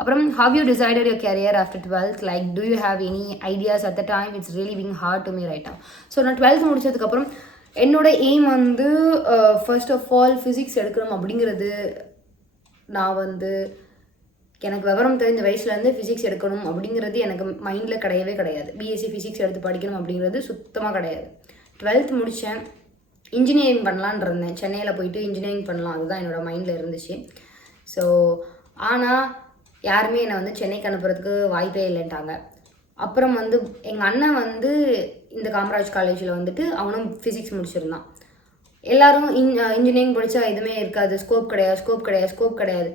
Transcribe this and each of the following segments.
அப்புறம் how you decided your career after 12th like do you have any ideas at the time it's really being hard to me right now. So நான் 12th முடிச்சதுக்கப்புறம் என்னோட aim வந்து first of all physics எடுக்கணும் அப்படிங்கிறது. நான் வந்து எனக்கு விவரம் தெரிஞ்ச வயசுலேருந்து ஃபிசிக்ஸ் எடுக்கணும் அப்படிங்கிறது எனக்கு மைண்டில் கிடையவே கிடையாது. பிஎஸ்சி ஃபிசிக்ஸ் எடுத்து படிக்கணும் அப்படிங்கிறது சுத்தமாக கிடையாது. 12th முடித்தேன், இன்ஜினியரிங் பண்ணலான் இருந்தேன். சென்னையில் போயிட்டு இன்ஜினியரிங் பண்ணலாம், அதுதான் என்னோடய மைண்டில் இருந்துச்சு. ஸோ ஆனால் யாருமே என்னை வந்து சென்னைக்கு அனுப்புறதுக்கு வாய்ப்பே இல்லைன்ட்டாங்க. அப்புறம் வந்து எங்கள் அண்ணன் வந்து இந்த காமராஜ் காலேஜில் வந்துட்டு அவனும் ஃபிசிக்ஸ் முடிச்சிருந்தான். எல்லோரும் இன்ஜினியரிங் படித்தா எதுவுமே இருக்காது, ஸ்கோப் கிடையாது.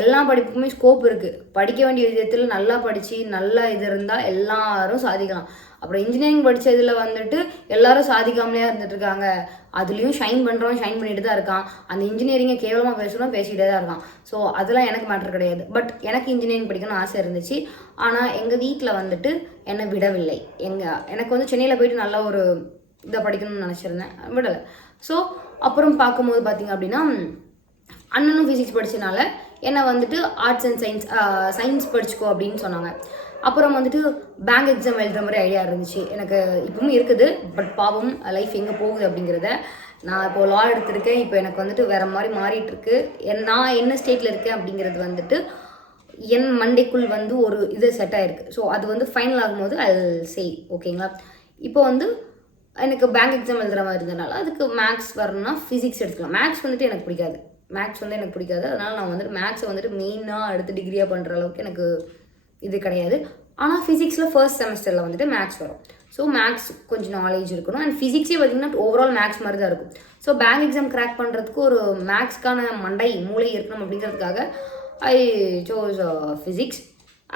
எல்லா படிப்புக்குமே ஸ்கோப் இருக்குது. படிக்க வேண்டிய விதத்தில் நல்லா படித்து நல்லா இது இருந்தால் எல்லாரும் சாதிக்கலாம். அப்புறம் இன்ஜினியரிங் படித்த இதில் வந்துட்டு எல்லாரும் சாதிக்காமலே இருந்துகிட்ருக்காங்க. அதுலேயும் ஷைன் பண்ணிட்டு தான் இருக்கான். அந்த இன்ஜினியரிங்கை கேவலமாக பேசிக்கிட்டே தான் இருக்கான். ஸோ அதெல்லாம் எனக்கு மேட்ரு கிடையாது. பட் எனக்கு இன்ஜினியரிங் படிக்கணும்னு ஆசை இருந்துச்சு. ஆனால் எங்கள் வீட்டில் வந்துட்டு என்னை விடவில்லை. எனக்கு வந்து சென்னையில் போயிட்டு நல்லா ஒரு இதை படிக்கணும்னு நினச்சிருந்தேன், விடலை. ஸோ அப்புறம் பார்க்கும்போது பார்த்திங்க அப்படின்னா அண்ணனும் ஃபிசிக்ஸ் படித்தனால என்னை வந்துட்டு ஆர்ட்ஸ் அண்ட் சயின்ஸ் படிச்சுக்கோ அப்படின்னு சொன்னாங்க. அப்புறம் வந்துட்டு பேங்க் எக்ஸாம் எழுதுகிற மாதிரி ஐடியா இருந்துச்சு எனக்கு, இப்பவும் இருக்குது. பட் பாவம் லைஃப் எங்கே போகுது அப்படிங்கிறத. நான் இப்போது லா எடுத்திருக்கேன். இப்போ எனக்கு வந்துட்டு வேறு மாதிரி மாறிட்டுருக்கு. நான் என்ன ஸ்டேட்டில் இருக்கேன் அப்படிங்கிறது வந்துட்டு என் மண்டைக்குள் வந்து ஒரு இது செட் ஆகிருக்கு. ஸோ அது வந்து ஃபைனல் ஆகும்போது ஐ சே ஓகேங்களா. இப்போ வந்து எனக்கு பேங்க் எக்ஸாம் எழுதுகிற மாதிரி இருந்ததுனால அதுக்கு மேக்ஸ் வரணும்னா ஃபிசிக்ஸ் எடுத்துக்கலாம். மேக்ஸ் வந்துட்டு எனக்கு பிடிக்காது. அதனால் நான் வந்துட்டு மேக்ஸை வந்துட்டு மெயினாக எடுத்து டிகிரியாக பண்ணுற அளவுக்கு எனக்கு இது கிடையாது. ஆனால் ஃபிசிக்ஸில் ஃபர்ஸ்ட் செமஸ்டரில் வந்துட்டு மேக்ஸ் வரும். ஸோ மேக்ஸ் கொஞ்சம் நாலேஜ் இருக்கணும். அண்ட் ஃபிசிக்ஸே பார்த்திங்கன்னா ஓவரால் மேக்ஸ் மாதிரி தான் இருக்கும். ஸோ பேங்க் எக்ஸாம் கிராக் பண்ணுறதுக்கு ஒரு மேக்ஸ்க்கான மூளை இருக்கணும் அப்படிங்கிறதுக்காக ஐ சோஸ் ஃபிசிக்ஸ்.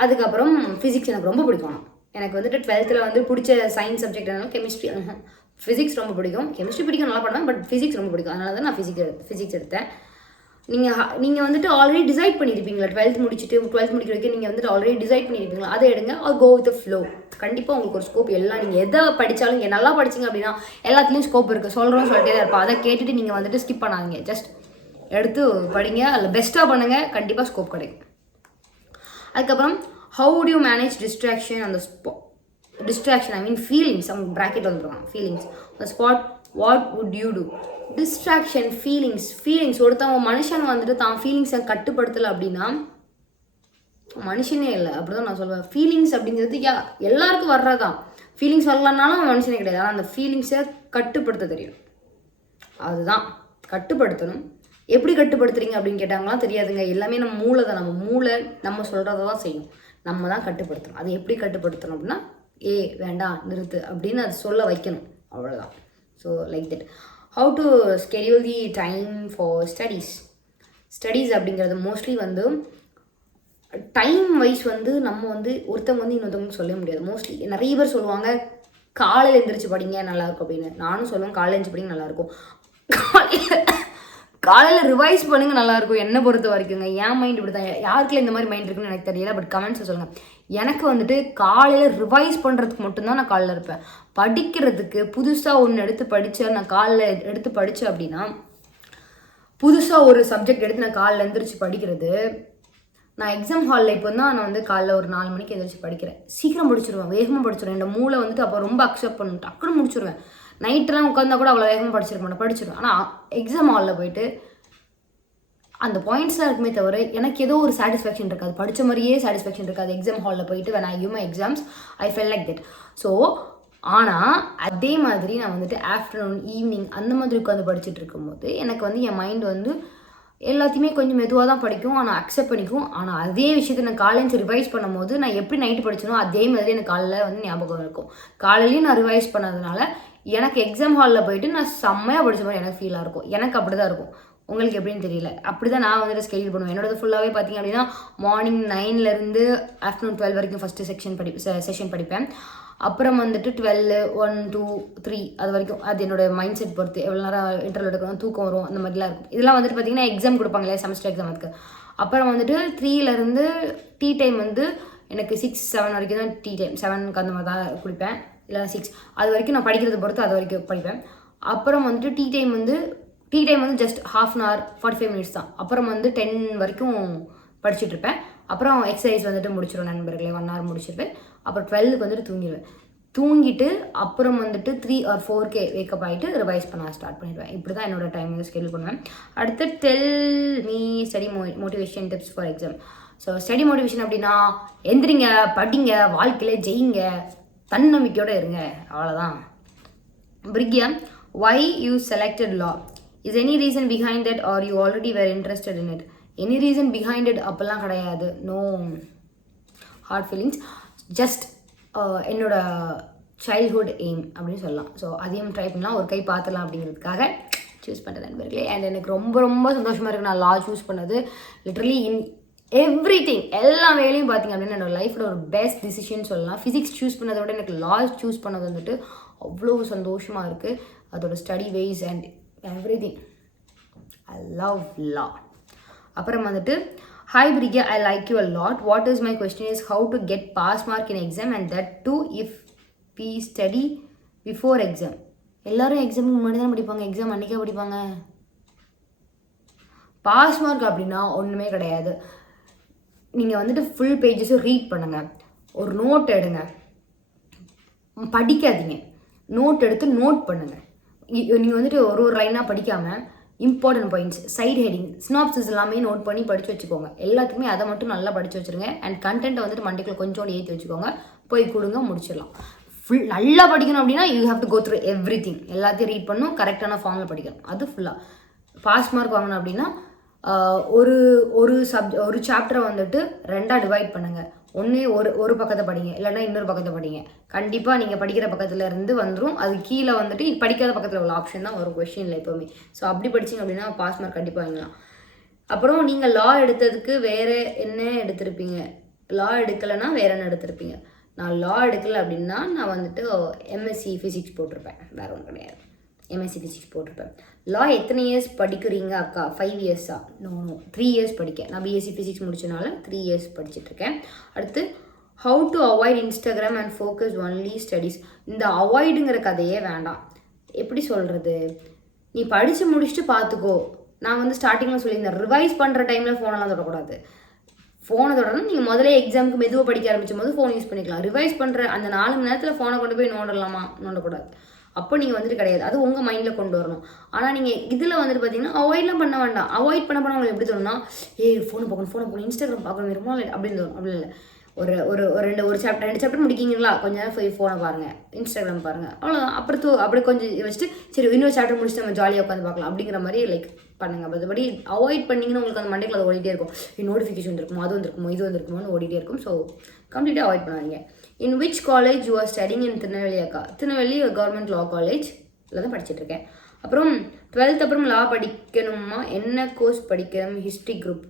அதுக்கப்புறம் ஃபிசிக்ஸ் எனக்கு ரொம்ப பிடிக்கும். எனக்கு வந்துட்டு 12th வந்து பிடிச்ச சயின்ஸ் சப்ஜெக்ட் என்னன்னா கெமிஸ்ட்ரி. ஃபிசிக்ஸ் ரொம்ப பிடிக்கும். கெமிஸ்ட்ரி பிடிக்கும், நல்லா பண்ணுவேன். பட் ஃபிசிக்ஸ் ரொம்ப பிடிக்கும். அதனால தான் நான் ஃபிசிக்ஸ் எடுத்தேன். நீங்கள் வந்துட்டு ஆல்ரெடி டிசைட் பண்ணியிருப்பீங்களா? 12th முடிக்கிற வரைக்கும் நீங்கள் வந்துட்டு ஆல்ரெடி டிசைட் பண்ணியிருப்பீங்களா? அதை எடுங்க, ஆர் கோ வித் ஃப்ளோ. கண்டிப்பாக உங்களுக்கு ஒரு ஸ்கோப் எல்லாம் நீங்கள் எதை படித்தாலும் நீங்கள் நல்லா படிச்சிங்க அப்படின்னா எல்லாத்துலேயும் ஸ்கோப் இருக்குது. சொல்லிட்டே தான் இருப்போம். அதை கேட்டுட்டு நீங்கள் வந்துட்டு ஸ்கிப் பண்ணாதீங்க. ஜஸ்ட் எடுத்து படிங்க, அதில் பெஸ்ட்டாக பண்ணுங்கள், கண்டிப்பாக ஸ்கோப் கிடைக்கும். அதுக்கப்புறம் how would you manage distraction அந்த டிஸ்ட்ராக்ஷன் ஐ மீன் ஃபீலிங்ஸ், அவங்க ப்ராக்கெட் வந்துருவாங்க ஃபீலிங்ஸ் அந்த spot. What would you do? Distraction, feelings ஒருத்தவங்க மனுஷன் வந்துட்டு தான் ஃபீலிங்ஸை கட்டுப்படுத்தலை அப்படின்னா மனுஷனே இல்லை, அப்படி தான் நான் சொல்லுவேன். ஃபீலிங்ஸ் அப்படிங்கிறது எல்லாருக்கும் வர்றதான். ஃபீலிங்ஸ் வரலனாலும் மனுஷனே கிடையாது. ஆனால் அந்த ஃபீலிங்ஸை கட்டுப்படுத்த தெரியும், அதுதான் கட்டுப்படுத்தணும். எப்படி கட்டுப்படுத்துறீங்க அப்படின்னு கேட்டாங்களாம் தெரியாதுங்க. எல்லாமே நம்ம மூளை தான். நம்ம சொல்கிறத தான் செய்யும். நம்ம தான் கட்டுப்படுத்தணும். அதை எப்படி கட்டுப்படுத்தணும் அப்படின்னா வேண்டாம் நிறுத்து அப்படின்னு அது சொல்ல வைக்கணும், அவ்வளோதான். So like that. How to schedule the time for studies அப்படிங்கிறது மோஸ்ட்லி வந்து டைம் வைஸ் வந்து நம்ம வந்து ஒருத்தவங்க வந்து இன்னொருத்தவங்க சொல்ல முடியாது. மோஸ்ட்லி நிறைய பேர் சொல்லுவாங்க காலையில் எழுந்திரிச்சு படிங்க நல்லாயிருக்கும் அப்படின்னு. நானும் சொல்லுவேன் காலையில் எழுந்திரிச்சு படிங்க நல்லாயிருக்கும். காலையில் ரிவைஸ் பண்ணுங்க நல்லாயிருக்கும் என்னை பொறுத்த வரைக்குங்க. என் மைண்ட் இப்படி தான். யாருக்குள்ள இந்த மாதிரி மைண்ட் இருக்குன்னு எனக்கு தெரியல. பட் கமெண்ட்ஸை சொல்லுங்கள். எனக்கு வந்துட்டு காலையில் ரிவைஸ் பண்ணுறதுக்கு மட்டும்தான் நான் காலையில் இருப்பேன். படிக்கிறதுக்கு புதுசாக ஒன்று எடுத்து படித்தேன், நான் காலையில் எடுத்து படித்தேன் அப்படின்னா, புதுசாக ஒரு சப்ஜெக்ட் எடுத்து நான் காலையில் எழுந்திரிச்சு படிக்கிறது, நான் எக்ஸாம் ஹாலில் இப்போ தான் நான் வந்து காலைல ஒரு 4 மணிக்கு எழுந்திரிச்சு படிக்கிறேன். சீக்கிரம் படிச்சிடுவேன், வேகமாக படிச்சிடுவேன். என்னோட மூளை வந்துட்டு அப்போ ரொம்ப அக்செப்ட் பண்ணணும், டக்குன்னு முடிச்சிடுவேன். நைட்டெலாம் உட்காந்தா கூட அவ்வளோ வேகமாக படிச்சிடுவேன். ஆனால் எக்ஸாம் ஹாலில் போயிட்டு அந்த பாயிண்ட்ஸ்லாம் இருக்குமே தவிர எனக்கு ஏதோ ஒரு சாட்டிஸ்ஃபேக்ஷன் இருக்காது. படித்த மாதிரியே சாட்டிஸ்ஃபேக்ஷன் இருக்காது. எக்ஸாம் ஹாலில் போயிட்டு when I give my exams I felt like that. So ஆனால் அதே மாதிரி நான் வந்துட்டு ஆஃப்டர்நூன் ஈவினிங் அந்த மாதிரி உட்காந்து படிச்சுட்டு இருக்கும்போது எனக்கு வந்து என் மைண்ட் வந்து எல்லாத்தையுமே கொஞ்சம் மெதுவாக தான் படிக்கும், ஆனால் அக்செப்ட் பண்ணிக்கும். ஆனால் அதே விஷயத்தை நான் காலேஜ் ரிவைஸ் பண்ணும்போது நான் எப்படி நைட்டு படிச்சனோ அதே மாதிரி எனக்கு காலையில் வந்து ஞாபகம் இருக்கும். காலையிலையும் நான் ரிவைஸ் பண்ணதுனால எனக்கு எக்ஸாம் ஹாலில் போயிட்டு நான் செம்மையாக படித்த மாதிரி எனக்கு ஃபீலாக இருக்கும். எனக்கு அப்படி தான் இருக்கும். உங்களுக்கு எப்படின்னு தெரியல. அப்படி தான் நான் வந்துட்டு ஸ்கெடியூல் பண்ணுவேன். என்னோடது ஃபுல்லாகவே பார்த்திங்க அப்படின்னா மார்னிங் 9லேருந்து ஆஃப்டர்நூன் 12 வரைக்கும் ஃபஸ்ட்டு செஷன் படிப்பேன். அப்புறம் வந்துட்டு 12, 1, 2, 3 அது வரைக்கும் அது என்னோட மைண்ட் செட் பொறுத்து எவ்வளோ நேரம் இன்டர்வல் எடுக்கணும், தூக்கம் வரும், அந்த மாதிரிலாம் இருக்கும். இதெல்லாம் வந்துட்டு பார்த்திங்கன்னா எக்ஸாம் கொடுப்பாங்க இல்லையா, செமஸ்டர் எக்ஸாம். அதுக்கு அப்புறம் வந்துட்டு 3லேருந்து டீ டைம் வந்து எனக்கு 6, 7 வரைக்கும் தான் டீ டைம். 7க்கு அந்த மாதிரி தான் குடிப்பேன், இல்லை 6 அது வரைக்கும் நான் படிக்கிறத பொறுத்து அது வரைக்கும் படிப்பேன். அப்புறம் வந்துட்டு டீ டைம் வந்து ஜஸ்ட் ½ hour 45 minutes தான். அப்புறம் வந்து 10 வரைக்கும் படிச்சுட்ருப்பேன். அப்புறம் எக்ஸசைஸ் வந்துட்டு முடிச்சிடுவேன் நண்பர்களே, 1 hour முடிச்சிருப்பேன். அப்புறம் 12க்கு வந்துட்டு தூங்கிடுவேன். தூங்கிட்டு அப்புறம் வந்துட்டு 3 or 4K வேக்கப் ஆகிட்டு ரிவைஸ் பண்ண ஸ்டார்ட் பண்ணிடுவேன். இப்படி தான் என்னோட டைம் ஸ்கெடியூல் பண்ணுவேன். அடுத்து tell me study motivation tips for exam. So study motivation அப்படின்னா எந்திரிங்க, படிங்க, வாழ்க்கையில் ஜெயிங்க, தன்னம்பிக்கையோடு இருங்க, அவ்வளோதான். பிரிக்யா, why you selected law? Is any reason behind that or you already were interested in it? Any reason behind it அப்பெல்லாம் கிடையாது. No hard feelings. Just என்னோட சைல்ட்ஹுட் எய்ம் அப்படின்னு சொல்லலாம். ஸோ அதையும் ட்ரை பண்ணலாம், ஒரு கை பார்த்துலாம் அப்படிங்கிறதுக்காக சூஸ் பண்ணுறது நண்பர்களே. அண்ட் எனக்கு ரொம்ப ரொம்ப சந்தோஷமாக இருக்குது நான் லா சூஸ் பண்ணது. லிட்ரலி இன் எவ்ரிதிங் எல்லா வேலையும் பார்த்தீங்க அப்படின்னா என்னோட லைஃப்பில் ஒரு பெஸ்ட் டிசிஷன் சொல்லலாம். ஃபிசிக்ஸ் சூஸ் பண்ணதை விட எனக்கு லா சூஸ் பண்ணது வந்துட்டு அவ்வளோ சந்தோஷமாக இருக்குது. அதோட study wise and everything. I love law. அப்புறம் வந்துட்டு Hi Brigya, I like you a lot. What is my question is how to get pass mark in exam and that too if we study before exam. எல்லாரும் எக்ஸாமுக்கு முன்னாடி தான் படிப்பாங்க, exam அன்றைக்கே படிப்பாங்க. Pass mark அப்படின்னா ஒன்றுமே கிடையாது. நீங்கள் வந்துட்டு ஃபுல் பேஜஸும் ரீட் பண்ணுங்கள், ஒரு நோட் எடுங்க, படிக்காதீங்க, நோட் எடுத்து நோட் பண்ணுங்கள். நீங்கள் வந்துட்டு ஒரு ஒரு லைனாக படிக்காமல் important points, side heading, synopsis எல்லாமே நோட் பண்ணி படித்து வச்சுக்கோங்க. எல்லாத்துக்குமே அதை மட்டும் நல்லா படித்து வச்சுருங்க. அண்ட் கண்டென்ட்டை வந்துட்டு மண்டைக்குள்ள கொஞ்சோண்டு ஏற்றி வச்சுக்கோங்க, போய் கொடுங்க, முடிச்சிடலாம். ஃபுல் நல்லா படிக்கணும் அப்படின்னா you have to go through everything. எல்லாத்தையும் ரீட் பண்ணணும், கரெக்டான ஃபார்மில் படிக்கணும், அது ஃபுல்லாக. பாஸ் மார்க் வாங்கணும் அப்படின்னா ஒரு சாப்டரை வந்துட்டு 2ஆக டிவைட் பண்ணுங்கள். ஒன்று ஒரு பக்கத்தை படிங்க, இல்லைன்னா இன்னொரு பக்கத்தை படிங்க. கண்டிப்பாக நீங்கள் படிக்கிற பக்கத்தில் இருந்து வந்துடும். அது கீழே வந்துட்டு படிக்காத பக்கத்தில் உள்ள ஆப்ஷன் தான் வரும் கொஸ்டினில் எப்போவுமே. ஸோ அப்படி படிச்சிங்க அப்படின்னா பாஸ் மார்க் கண்டிப்பாக வாங்கலாம். அப்புறம் நீங்கள் லா எடுத்ததுக்கு வேறு என்ன எடுத்திருப்பீங்க? லா எடுக்கலைன்னா வேறு என்ன எடுத்திருப்பீங்க? நான் லா எடுக்கலை அப்படின்னா நான் வந்துட்டு எம்எஸ்சி ஃபிசிக்ஸ் போட்டிருப்பேன், வேறு ஒன்றும் கிடையாது. எம்எஸ்சி ஃபிசிக்ஸ் போட்டிருப்பேன். லா எத்தனை இயர்ஸ் படிக்கிறீங்க அக்கா? 5 years? நோ 3 years படிக்க. நான் பிஎஸ்சி ஃபிசிக்ஸ் முடிச்சனால 3 years படிச்சுட்ருக்கேன். அடுத்து how to avoid Instagram and focus only studies. இந்த அவாய்டுங்கிற கதையே வேண்டாம். எப்படி சொல்கிறது, நீ படித்து முடிச்சுட்டு பார்த்துக்கோ. நான் வந்து ஸ்டார்டிங்கில் சொல்லியிருந்தேன், ரிவைஸ் பண்ணுற டைமில் ஃபோனெல்லாம் தொடக்கூடாது. ஃபோனை தொடரணும். நீங்கள் முதல்ல எக்ஸாமுக்கு மெதுவாக படிக்க ஆரம்பிச்சும் போது ஃபோன் யூஸ் பண்ணிக்கலாம். ரிவைஸ் பண்ணுற அந்த 4 மணி நேரத்தில் ஃபோனை கொண்டு போய் நோண்டலாமா? நோண்டக்கூடாது. அப்போ நீங்கள் வந்துட்டு கிடையாது, அது உங்கள் மைண்டில் கொண்டு வரணும். ஆனால் நீங்கள் இதில் வந்துட்டு பார்த்தீங்கன்னா அவாய்ட்லாம் பண்ண வேண்டாம். அவாய்ட் பண்ண உங்களுக்கு எப்படி தோணுன்னா, ஃபோனை பார்க்கணும், இன்ஸ்டாகிராம் பார்க்கணும், ரொம்ப அப்படின்னு தோணும். அப்படி இல்லை, ஒரு சாப்டர் முடிக்கிங்களா, கொஞ்சம் நேரம் போய் ஃபோனை பாருங்கள், இன்ஸ்டாகிராம் பாருங்கள், அவ்வளோதான். அப்படி கொஞ்சம் வச்சுட்டு சரி இன்னொரு சாப்டர் முடிச்சுட்டு நம்ம ஜாலியாக உட்காந்து பார்க்கலாம் அப்படிங்கிற மாதிரி லைக் பண்ணுங்கள். மற்றபடி அவாய்ட் பண்ணிங்கன்னா உங்களுக்கு அந்த மண்டைக்குள்ள அது ஓடிட்டே இருக்கும். நோட்டிஃபிகேஷன் வந்துருக்குமோ, அது வந்துருக்குமோ, இது வந்துருக்குமோன்னு ஓடிட்டே இருக்கும். ஸோ கம்ப்ளீட்டாக அவாய்ட் பண்ணாதீங்க. In which college you are studying? In Tirunelveli அக்கா. திருநெல்வேலி கவர்மெண்ட் லா காலேஜ் தான் படிச்சுட்ருக்கேன். அப்புறம் 12th அப்புறம் லா படிக்கணுமா? என்ன கோர்ஸ் படிக்கணும்? History group.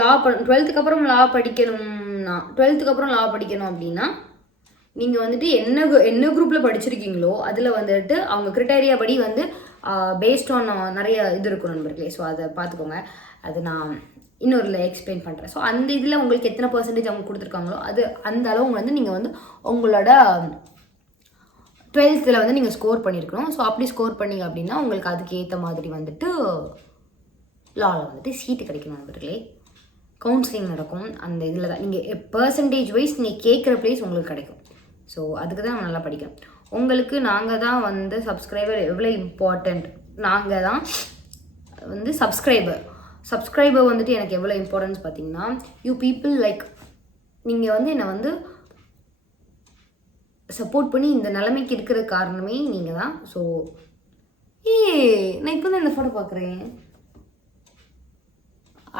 லா 12th அப்புறம் லா படிக்கணும்னா 12th அப்புறம் லா படிக்கணும் அப்படின்னா நீங்கள் வந்துட்டு என்ன குரூப்பில் படிச்சிருக்கீங்களோ அதில் வந்துட்டு அவங்க கிரிட்டேரியா படி வந்து பேஸ்ட் ஆன் நிறைய இது இருக்கும் நண்பர்களே. ஸோ அதை பார்த்துக்கோங்க. அது நான் இன்னொரு எக்ஸ்பிளைன் பண்ணுறேன். ஸோ அந்த இதில் உங்களுக்கு எத்தனை பர்சன்டேஜ் அவங்க கொடுத்துருக்காங்களோ அது அந்த அளவு வந்து நீங்கள் வந்து உங்களோட 12th வந்து நீங்கள் ஸ்கோர் பண்ணியிருக்கணும். ஸோ அப்படி ஸ்கோர் பண்ணிங்க அப்படின்னா உங்களுக்கு அதுக்கு ஏற்ற மாதிரி வந்துட்டு லாவில் வந்துட்டு சீட்டு கிடைக்கணும் நண்பர்களே. கவுன்சிலிங் நடக்கும் அந்த இதில் தான் நீங்கள் பர்சன்டேஜ் வைஸ் நீங்கள் கேட்குற ப்ளேஸ் உங்களுக்கு கிடைக்கும். ஸோ அதுக்கு தான் நல்லா படிக்கணும். உங்களுக்கு நாங்கள் தான் வந்து சப்ஸ்கிரைபர் எவ்வளோ இம்பார்ட்டண்ட். நாங்கள் தான் வந்து சப்ஸ்கிரைபர் வந்துட்டு எனக்கு எவ்வளோ இம்பார்ட்டன்ஸ் பார்த்தீங்கன்னா, யூ பீப்புள் லைக் நீங்கள் வந்து என்னை வந்து சப்போர்ட் பண்ணி இந்த நிலைமைக்கு இருக்கிற காரணமே நீங்கள் தான். ஸோ நான் இப்போ தான் இந்த ஃபோட்டோ பார்க்குறேன்,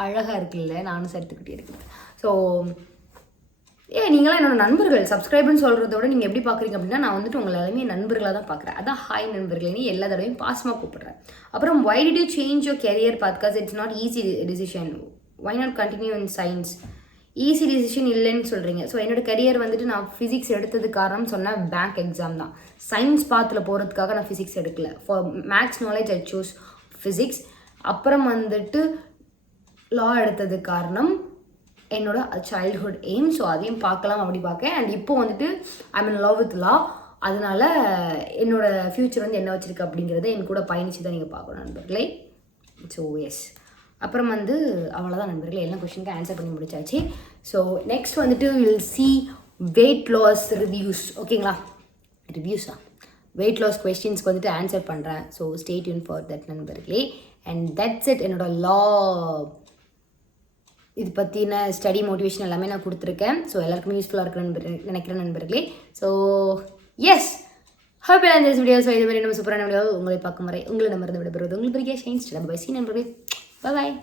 அழகாக இருக்குல்ல, நானும் சேர்த்துக்கிட்டே இருக்கிறேன். ஸோ நீங்களாம் என்னோட நண்பர்கள். சப்ஸ்கிரைபர்னு சொல்கிறத விட நீங்கள் எப்படி பார்க்குறீங்க அப்படின்னா நான் வந்துட்டு உங்களை எல்லாமே நண்பர்களாக தான் பார்க்குறேன். அதான் ஹாய் நண்பர்களே, நீ எல்லா தடவையும் பாசமாக கூப்பிட்றேன். அப்புறம் why did you change your career path? Because it's not easy decision. Why not continue in science? Easy decision இல்லைன்னு சொல்கிறீங்க. ஸோ என்னோடய கரியர் வந்துட்டு நான் ஃபிசிக்ஸ் எடுத்தது காரணம் சொன்னால் பேங்க் எக்ஸாம் தான். சயின்ஸ் பாத்தில் போகிறதுக்காக நான் ஃபிசிக்ஸ் எடுக்கலை. For max knowledge I choose physics. அப்புறம் வந்துட்டு லா எடுத்தது காரணம் என்னோட சைல்ட்ஹுட் எய்ம். ஸோ அதையும் பார்க்கலாம், அப்படி பார்க்க. அண்ட் இப்போ வந்துட்டு ஐ மீன் லவ் வித் லா. அதனால என்னோடய ஃப்யூச்சர் வந்து என்ன வச்சுருக்கு அப்படிங்கிறத என் கூட பயணிச்சு தான் நீங்கள் பார்க்கணும் நண்பர்களே. ஸோ எஸ், அப்புறம் வந்து அவ்வளோதான் நண்பர்களே, எல்லா கொஷினுக்கு ஆன்சர் பண்ணி முடிச்சாச்சு. ஸோ நெக்ஸ்ட் வந்துட்டு will see weight loss reviews. ஓகேங்களா, ரிவ்யூஸா வெயிட் லாஸ் கொஸ்டின்ஸ்க்கு வந்துட்டு ஆன்சர் பண்ணுறேன். So stay tuned for that நண்பர்களே. And that's it. என்னோட லா இது பற்றின ஸ்டடி மோட்டிவேஷன் எல்லாமே நான் கொடுத்துருக்கேன். ஸோ எல்லாருக்குமே யூஸ்ஃபுல்லாக இருக்குன்னு நினைக்கிறேன் நண்பர்களே. ஸோ எஸ், ஹோப் யூ இந்த வீடியோ. ஸோ இது மாதிரி நம்ம சூப்பரான வீடியோ உங்களை பார்க்கும் வரை உங்களை நம்ம இருந்து விடைபெறுவது உங்களுக்கு பெரிய ஷைன்ஸ். பை சி நண்பர்களே, பாய்.